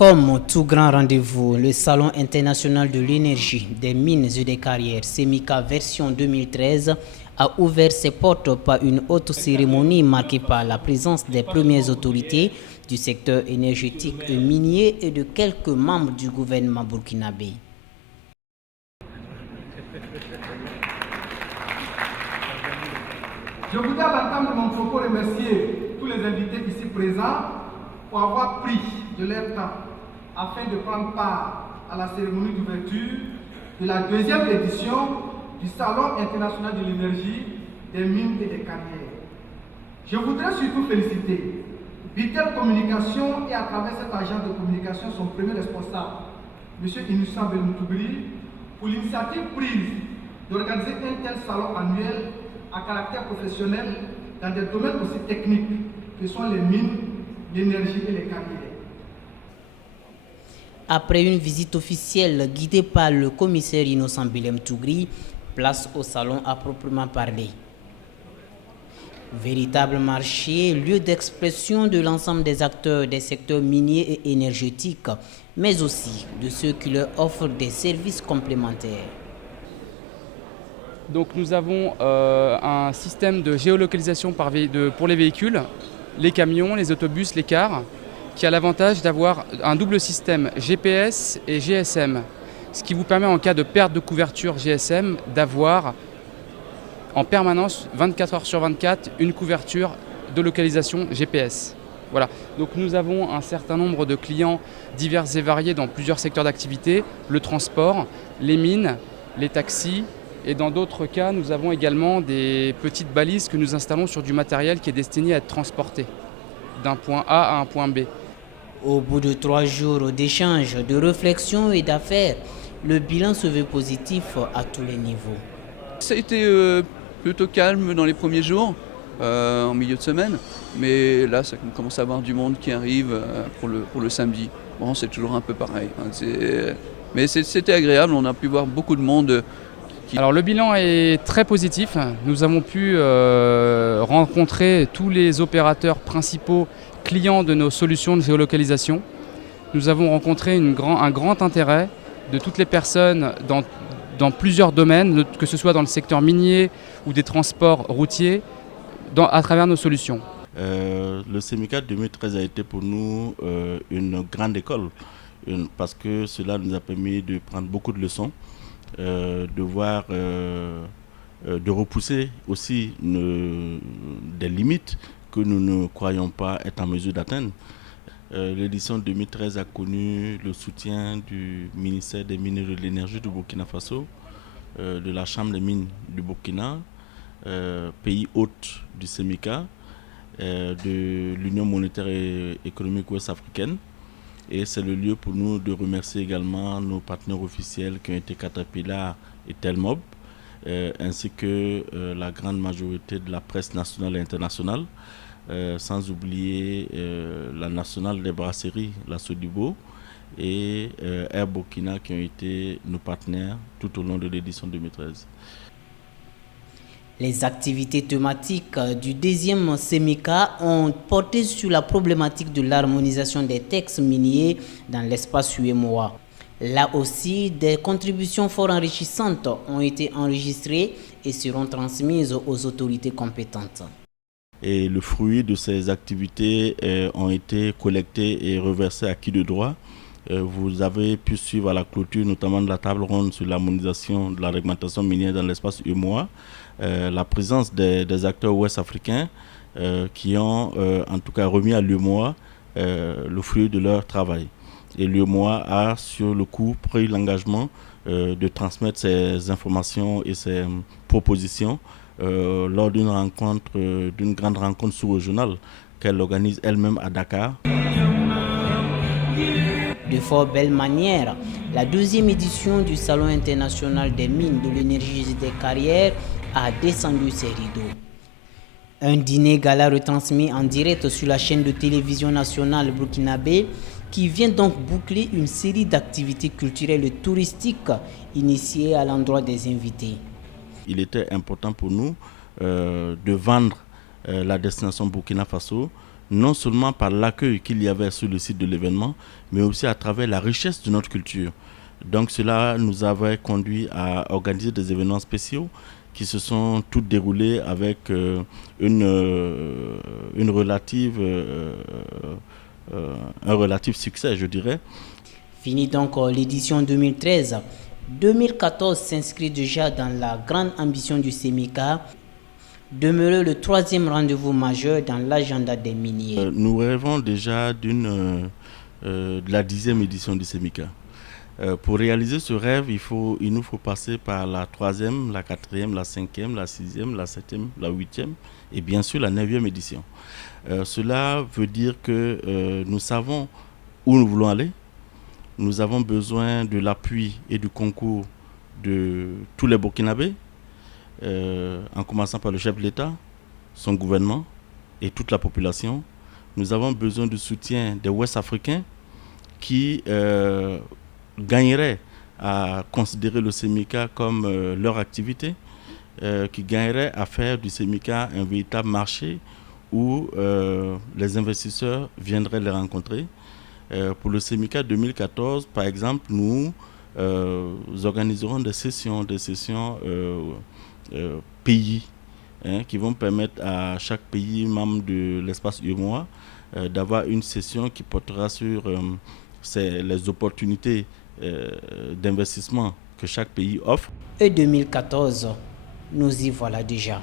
Comme tout grand rendez-vous, le Salon international de l'énergie, des mines et des carrières, SEMICA version 2013, a ouvert ses portes par une haute cérémonie marquée par la présence des premières autorités du secteur énergétique et minier et de quelques membres du gouvernement burkinabé. Je voudrais à l'entame de mon propos remercier tous les invités ici présents pour avoir pris de leur temps afin de prendre part à la cérémonie d'ouverture de la deuxième édition du Salon international de l'énergie, des mines et des carrières. Je voudrais surtout féliciter Vitel Communication et à travers cet agent de communication son premier responsable, M. Innocent Belmoutoubi, pour l'initiative prise d'organiser un tel salon annuel à caractère professionnel dans des domaines aussi techniques que sont les mines, l'énergie et les carrières. Après une visite officielle guidée par le commissaire Innocent Belmoutoubi, place au salon à proprement parler. Véritable marché, lieu d'expression de l'ensemble des acteurs des secteurs miniers et énergétiques, mais aussi de ceux qui leur offrent des services complémentaires. Donc nous avons un système de géolocalisation pour les véhicules, les camions, les autobus, les cars, qui a l'avantage d'avoir un double système GPS et GSM, ce qui vous permet en cas de perte de couverture GSM d'avoir en permanence, 24 heures sur 24, une couverture de localisation GPS. Voilà. Donc nous avons un certain nombre de clients divers et variés dans plusieurs secteurs d'activité, le transport, les mines, les taxis, et dans d'autres cas, nous avons également des petites balises que nous installons sur du matériel qui est destiné à être transporté d'un point A à un point B. Au bout de 3 jours d'échanges, de réflexion et d'affaires, le bilan se veut positif à tous les niveaux. Ça a été plutôt calme dans les premiers jours, en milieu de semaine, mais là, ça commence à avoir du monde qui arrive pour le samedi. Bon, c'est toujours un peu pareil, hein, mais c'était agréable, on a pu voir beaucoup de monde. Alors le bilan est très positif. Nous avons pu rencontrer tous les opérateurs principaux clients de nos solutions de géolocalisation. Nous avons rencontré un grand intérêt de toutes les personnes dans plusieurs domaines, que ce soit dans le secteur minier ou des transports routiers, à travers nos solutions. Le SEMICA 2013 a été pour nous une grande école, parce que cela nous a permis de prendre beaucoup de leçons. De voir, de repousser aussi des limites que nous ne croyons pas être en mesure d'atteindre. L'édition 2013 a connu le soutien du ministère des Mines et de l'Énergie du Burkina Faso, de la Chambre des mines du Burkina, pays hôte du SEMICA, de l'Union monétaire et économique ouest-africaine. Et c'est le lieu pour nous de remercier également nos partenaires officiels qui ont été Caterpillar et Telmob, ainsi que la grande majorité de la presse nationale et internationale, sans oublier la nationale des brasseries, la Sodibo, et Air Burkina qui ont été nos partenaires tout au long de l'édition 2013. Les activités thématiques du deuxième SEMICA ont porté sur la problématique de l'harmonisation des textes miniers dans l'espace UEMOA. Là aussi, des contributions fort enrichissantes ont été enregistrées et seront transmises aux autorités compétentes. Et le fruit de ces activités ont été collectés et reversés à qui de droit. Vous avez pu suivre à la clôture notamment de la table ronde sur l'harmonisation de la réglementation minière dans l'espace UEMOA, la présence des acteurs ouest-africains qui ont en tout cas remis à l'UEMOA le fruit de leur travail. Et l'UEMOA a sur le coup pris l'engagement de transmettre ces informations et ces propositions lors d'une rencontre, d'une grande rencontre sous-régionale qu'elle organise elle-même à Dakar. De fort belle manière, la deuxième édition du Salon international des mines, de l'énergie et des carrières a descendu ses rideaux. Un dîner gala retransmis en direct sur la chaîne de télévision nationale burkinabé qui vient donc boucler une série d'activités culturelles et touristiques initiées à l'endroit des invités. Il était important pour nous de vendre la destination Burkina Faso non seulement par l'accueil qu'il y avait sur le site de l'événement, mais aussi à travers la richesse de notre culture. Donc cela nous avait conduit à organiser des événements spéciaux qui se sont tous déroulés avec un relatif succès, je dirais. Fini donc l'édition 2013. 2014 s'inscrit déjà dans la grande ambition du SEMICA, demeurer le 3e rendez-vous majeur dans l'agenda des miniers. Nous rêvons déjà de la 10e édition du SEMICA. Pour réaliser ce rêve, il nous faut passer par la 3e, la 4e, la 5e, la 6e, la 7e, la 8e et bien sûr la 9e édition. Cela veut dire que nous savons où nous voulons aller. Nous avons besoin de l'appui et du concours de tous les Burkinabés, en commençant par le chef de l'État, son gouvernement et toute la population. Nous avons besoin du soutien des Ouest-Africains qui gagneraient à considérer le SEMICA comme leur activité, qui gagneraient à faire du SEMICA un véritable marché où les investisseurs viendraient les rencontrer. Pour le SEMICA 2014, par exemple, nous organiserons des sessions pays qui vont permettre à chaque pays membre de l'espace UEMOA d'avoir une session qui portera sur les opportunités d'investissement que chaque pays offre. Et 2014, nous y voilà déjà.